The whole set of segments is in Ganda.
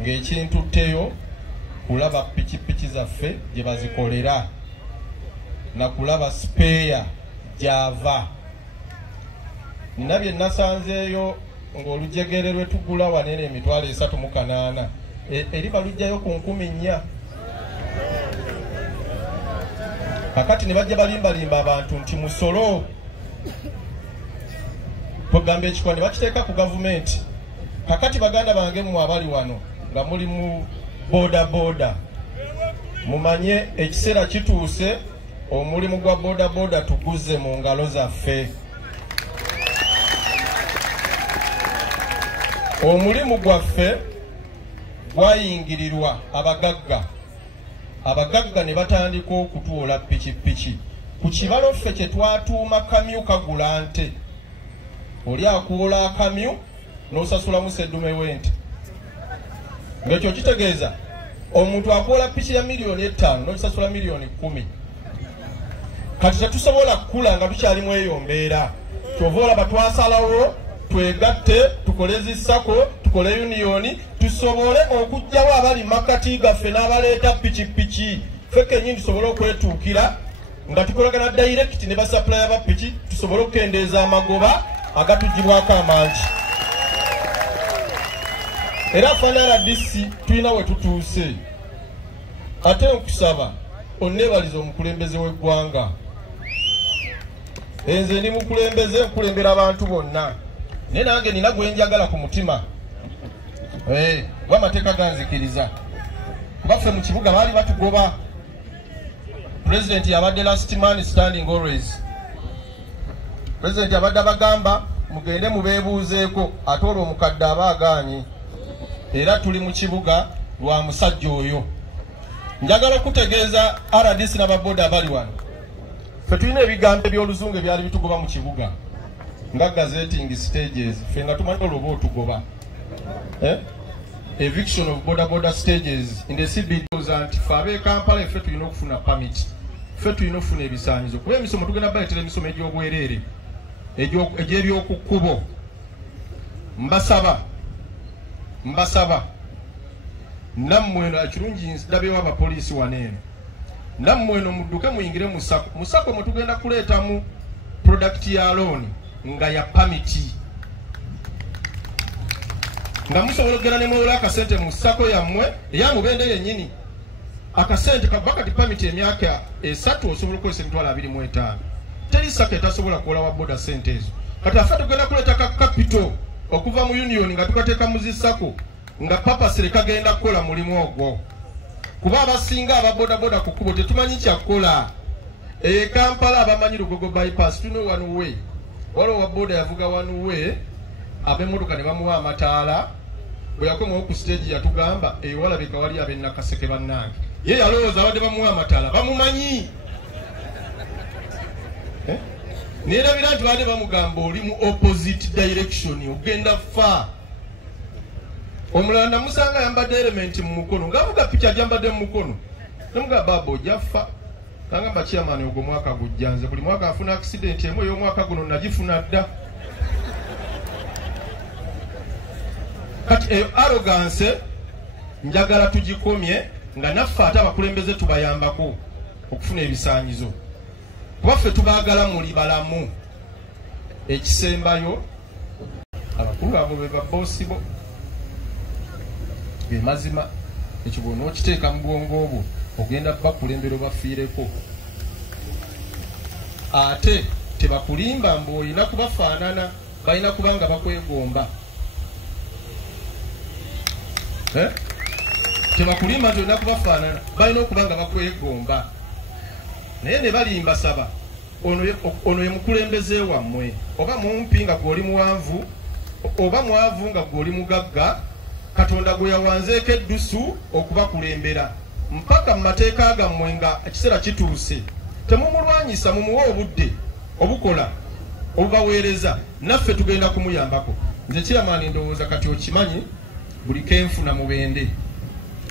ng'ekintu tteyo kulaba pikipiki zaffe gye bazikolera na kulaba sipeeya gyava. Nina bye nasanzeeyo ng'olujegere lwe tugula wanene emitwalo 38 eri balujjayo ku 14,000. Kakati ne bajja balimbalimba abantu nti musolo pogamba ekikwa ne bakiteeka ku gavumenti. Kakati baganda bange mmwe abali wano nga muli mu boda mumanye ekiseera kituuse omulimu gwa boda tuguze mu ngalo zaffe. Omulimu gwaffe gwayingirirwa abagagga ne batandika okutuola pikipiki ku kibalo ffe kye twatuuma kamyu kagula nte. Oli akuola akamyu n'osasulamu seddume w'ente. Ng'ekyo kitegeeza omuntu akuola piki ya $5,000 n'okisasula $10,000. Kati tetusobola kukula nga tukyalimu eyo mbeera. Kyova olaba twasalawo twegatte tukole zissako tukole unioni tusobole okujjawo abali makati gaffe n'abaleeta pikipiki. Ffe kennyini tusobole okwetuukira nga tukolagana direct ne basupplier ba piki tusobole okukendeeza amagoba agatugibwako amangi. Era fana RDC tulina we tutuuse. Ate okusaba onnebaliza omukulembeze w'eggwanga. Enze ndi mukulembeze nkulembera abantu bonna. Naye nange nina gwe njagala ku mutima. W'amateeka ganzikiriza. Baffe mu kibuga baali batugoba. President yabadde last man standing always. President yabadde bagamba mugende mubeebuuzeeko ate olwo omukadde aba agaanye. Era tuli mu kibuga lwa musajja oyo. Njagala okutegeeza RDC n'ababoda abali wano. Ffe tulina ebigambo eby'oluzungu ebyali bitugoba mu kibuga nga gazetting stages. Ffe nga tumanyi olwoba otugoba. Eviction of border stages in the CBD. Nti ffe ab'e Kampala ffe tulina okufuna permit. Ffe tulina okufuna ebisaanyizo. Kuba emisomo tugenda baletera emisomo egy'obwereere egy'ebyoku kkubo. Mbasaba nammwe eno ekirungi ndabeewo abapoliisi waneeno. Nammwe eno mudduke muyingire mu sako. Mu sako mwe tugenda kuleetamu product ya loan nga ya pamiti. Nga musobola okugenda ne mwewola akasente mu sako yammwe eyamubende yennyini. Akasente kabakati pamiti emyaka 3 osobola okukozesa $25,000. Teri sako etasobola kuwola wa boda sente ezo. Kati affe tugenda kuleeta ka capital okuva mu union nga tukateeka mu zisako nga papasire kagenda kukola mulimu ogwo. Kuba abasinga ababodaboda ku kkubo tetumanyi kyakola. Kampala abamanyi Lugogo bypass tuno one way. Waliwo wa boda yavuga one way ab'emmotoka ne bamuwa amataala. Bwe yakomawo ku stage yatugamba walabika wali ab'ennakaseke bannange. Ye yalowooza abadde bamuwa amataala bamumanyi. Neerabira nti baadde bamugamba oli mu opposite direction ogenda fa. Omulala namusanga yambadde element mu mukono ng'avuga piki ajambadde mu mukono. Namugamba baba ojja fa. Nagamba chairman ogwo mwaka gujjanze buli mwaka afuna accident emu ey'omwaka guno nagifuna dda. Kati arrogance njagala tugikomye nga naffe ate abakulembeze tubayambako okufuna ebisaanyizo. Kuba ffe tubaagala muli balamu. Ekisembayo abakulu abo be baboosi bo. Mazima ekyo bw'onooba okiteeka mu bwongo obwo ogenda bakulembera obafiireko. Ate tebakulimba mbu olina kubafaanana, balina kuba nga bakwegomba. Tebakulimba nti olina kubafaanana, balina okuba nga bakwegomba. Naye ne balimba saba ono ye mukulembeze wammwe. Oba mumpi nga gw'oli muwanvu, oba mwavu nga gw'oli mugagga, Katonda gwe yawanzeeko eddusu okubakulembera mpaka mu mateeka gammwe nga ekiseera kituuse. Temumulwanyisa, mumuwa obudde obukola obubaweereza, naffe tugenda kumuyambako. Nze chairman ndowooza kati okimanyi buli kenfuna mubende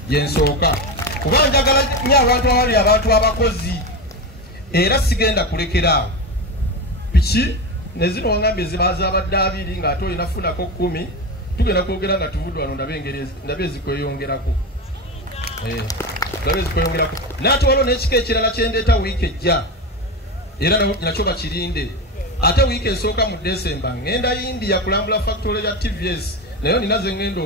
yensooka. Kuba njagala nnyo abantu awali abantu abakozi. Era sigenda kulekera awo. Piki ne zino wangambye zibaza abadde 2 ng'ate olinafunako 10. tugenda kwogera nga tuvudde wano ndabe ezikweyongerako ndabe ezikweyongerako naate waliwo n'ekika ekirala kyendeeta wiiki ejja era nakyo bakirinde ate wiiki esooka mu Desemba ngenda India kulambula factory ya TVS nayo nina ze ngenda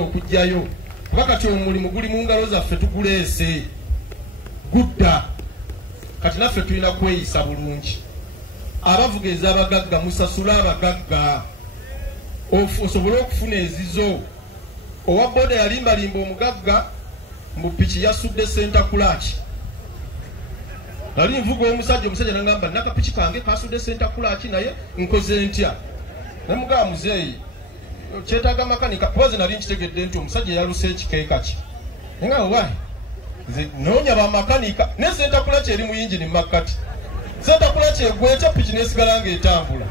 okujjayo kuba kati omulimu guli mu ngalo zaffe tuguleese gudda kati naffe tulina kweyisa bulungi abavuga ez'abagagga musasula abagagga osobole okufuna ezizo owa boda yalimbalimba omugagga mu piki yasudde senta kulaki nali nvuga omusajja nangamba nakapiki kange kasudde senta kulaki naye nkoze ntya namugamba muzeeyi kyetaaga makanika kubaze nali nkitegedde nti omusajja yaluse ekikeeka ki nga owaye noonya bamakanika ne senta kulaki eri mu yingini mumakkati senta kulaki egweta piki nesigala ngaetambula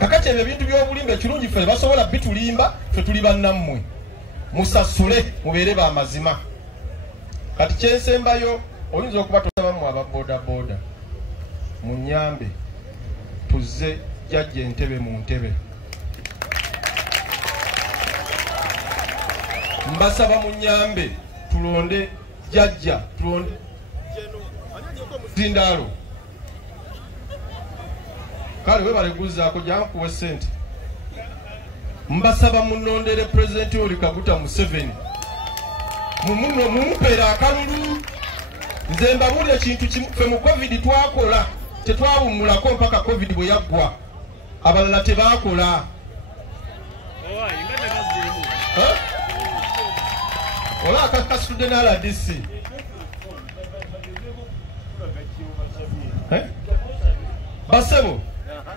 kakati ebyo ebintu by'obulimba ekirungi ffe basobola bitulimba ffe tuli bannammwe musasule mubeere bamazima kati kyensembayo oyinza okuba tosabamu ababodaboda munyambe tuzze jjajja entebe mu ntebe mbasaba munyambe tulonde jjajja tulonde zindaalo kale webaleguzaako jankuwe sente mbasaba munondere pulezidenti oli Kaguta Museveni mumupeera akalulu nze mbabuulira ekintu kimu ffe mu covid twakola tetwawummulako mpaka covid bwe yaggwa abalala tebaakola ola akakasudde n'RDC basebo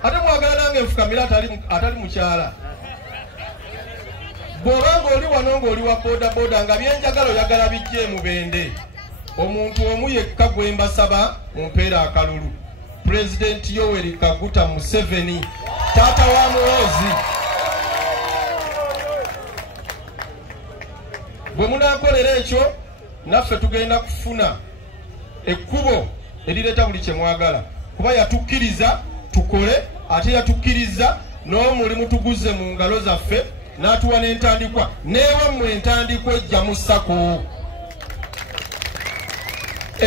ate mwagala nange enfukamira atali mukyala bw'obanga oli wano ng'oli wa bodaboda nga byenjagala oyagala bijje Mubende omuntu omu yekka gwe mbasaba mumpeera akalulu Pulezidenti Yoweri Kaguta Museveni taata wa Muhoozi bwe munaakolera ekyo naffe tugenda kufuna ekkubo erireeta buli kye mwagala kuba yatukkiriza tukole ate yatukkiriza n'omulimu tuguze mu ngalo zaffe n'atuwa n'entandikwa n'ewammwe entandikwa ejja mu ssako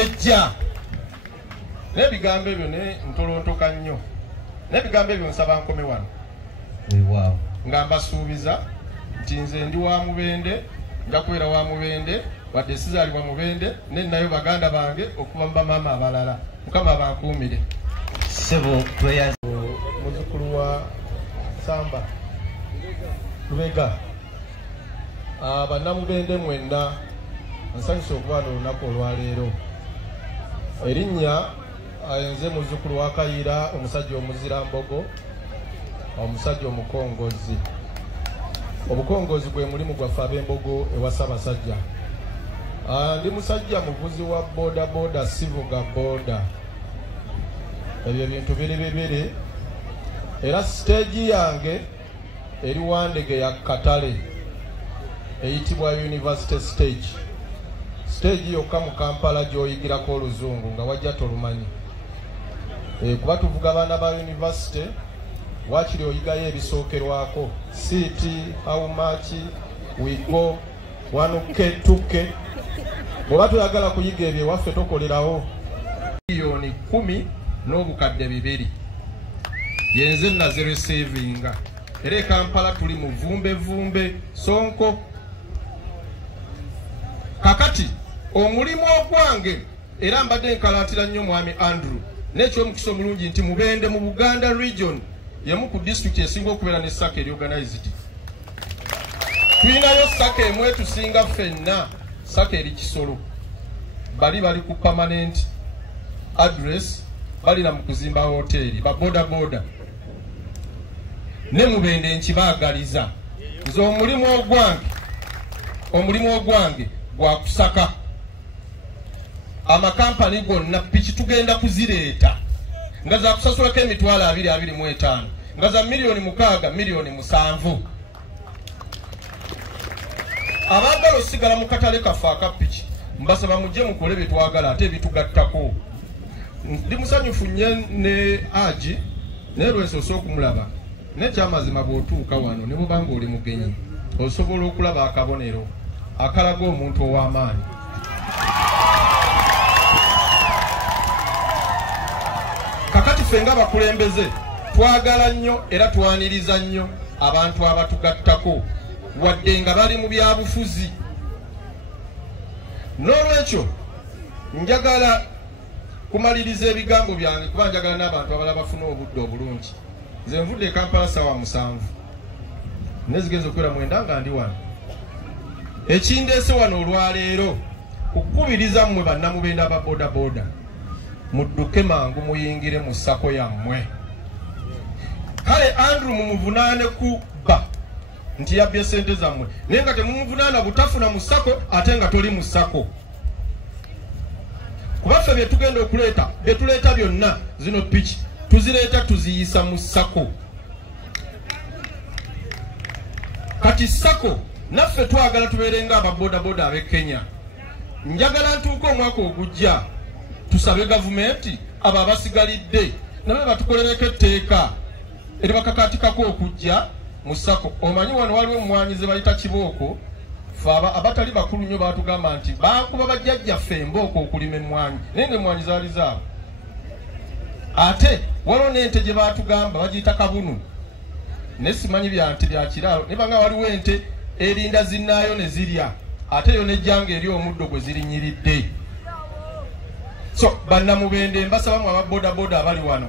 ejja n'ebigambo ebyo ne ntolontoka nnyo n'ebigambo ebyo nsaba nkome wano nga mbasuubiza nti nze ndi wa Mubende nja kubeera wa Mubende wadde sizaalibwa Mubende nennayo baganda bange okuva mu bamaama abalala Mukama bankuumire Civil prayers. Muzukulu wa Samba Lubega bannamubende mwenna nsanyusa okuba n'olunaku olwaleero erinnya nze muzukulu wa Kayira omusajja omuzira mbogo omusajja omukongozi obukongozi gwe mulimu gwaffe ab'embogo ewa Ssaabasajja ndi musajja muvuzi wa bodaboda sivuga boda ebyo bintu biri bibiri era siteegi yange eri wandege ya Katale eyitibwa University Stage stage yokka mu Kampala gy'oyigirako oluzungu nga wajja tolumanyi kuba tuvuga abaana ba university wakiri oyigayo ebisookerwako city how much we go wanuke tuke bw'oba toyagala kuyiga ebyo ewaffe tokolerawo miliyoni 10 n'obukadde 2 yenze naziresevinga era Kampala tuli mu vumbe Sonko kakati omulimu ogwange era mbadde nkalatira nnyo mwami Andrew n'ekyomukisa omulungi nti Mubende mu Buganda region yemu ku district esinga okubeera ne SACA eri organized tulinayo SACA emwe tusinga ffenna SACA eri Kisolo bali ku permanent address bali na mu kuzimba hoteli ba boda ne Mubende nkibaagaliza nze omulimu ogwange gwa kusaka amakampani gonna piki tugenda kuzireeta nga za kusasulako emitwalo 225 nga za miliyoni 6 miliyoni 7 abaagala osigala mu katale kaffe aka piki mbasaba mujje mukole bye twagala ate ebitugattako ndi musanyufu nnyo ne Aji naye lwensoose okumulaba nekyamazima bw'otuuka wano ne bubanga oli mugenyi osobola okulaba akabonero akalaga omuntu ow'amaanyi. Kakati ffe nga bakulembeze twagala nnyo era twaniriza nnyo abantu abatugattako wadde nga bali mu byabufuzi. N'olwekyo njagala kumaliriza ebigambo byange kuba njagala n'abantu abalala bafuna obudde obulungi. Nze nvudde e Kampala ssaawa 7 nezigenza okubeera 9 nga ndi wano. Ekindeese wano olwaleero kukubiriza mmwe bannamubenda aba boda boda mudduke mangu muyingire mu ssako yammwe. Kale Andrew mumuvunaane kubba nti yabbye ssente zammwe naye nga temumuvunaana butafuna mu ssako ate nga toli mu ssako. Kubaffe bye tugenda okuleeta bye tuleeta byonna zino piki tuzireeta tuziyisa mu ssako. Kati ssako naffe twagala tubeere nga ababodaboda ab'e Kenya. Njagala ntuuka omwaka ogujja tusabe gavumenti abo abasigalidde nabo batukolereko etteeka eribakakatikako okujja mu ssako. Omanyi wano waliwo omumwanyi ze bayita Kibooko, ffe abatali bakulu nnyo baatugamba nti baakuba bajjajjaffe embooko okulima emmwanyi naye ng'emmwanyi zaali zaabo. Ate waliwo n'ente gye baatugamba bagiyita kabunu naye simanyi bya nte bya kiraalo ne banga waliwo ente erinda zinnaayo ne zirya ate yo nejjanga eri omuddo gwe zirinyiridde. So bannamubende mbasaba mu ababodaboda abali wano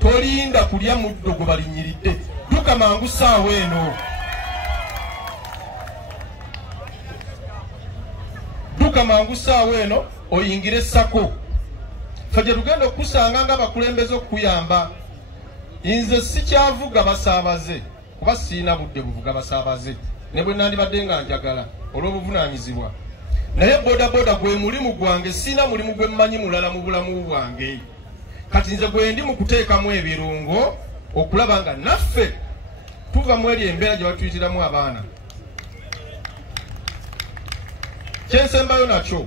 tolinda kulya muddo gwe balinyiridde, dduka mangu ssaawa eno. Dduka mangu ssaawa eno oyingire ssako. Ffe gye tugenda okusanga nga bakulembeze okuyamba. Nze sikyavuga basaabaze kuba siina budde buvuga basaabaze ne bwe nandibadde nga njagala olw'obuvunaanyizibwa. Naye bodaboda gwe mulimu gwange, siina mulimu gwe mmanyi mulala mu bulamu bwange. Kati nze gwe ndi mu kuteekamu ebirungo okulaba nga naffe tuva mu eri embeera gye batuyitiramu abaana. Kyensembayo nakyo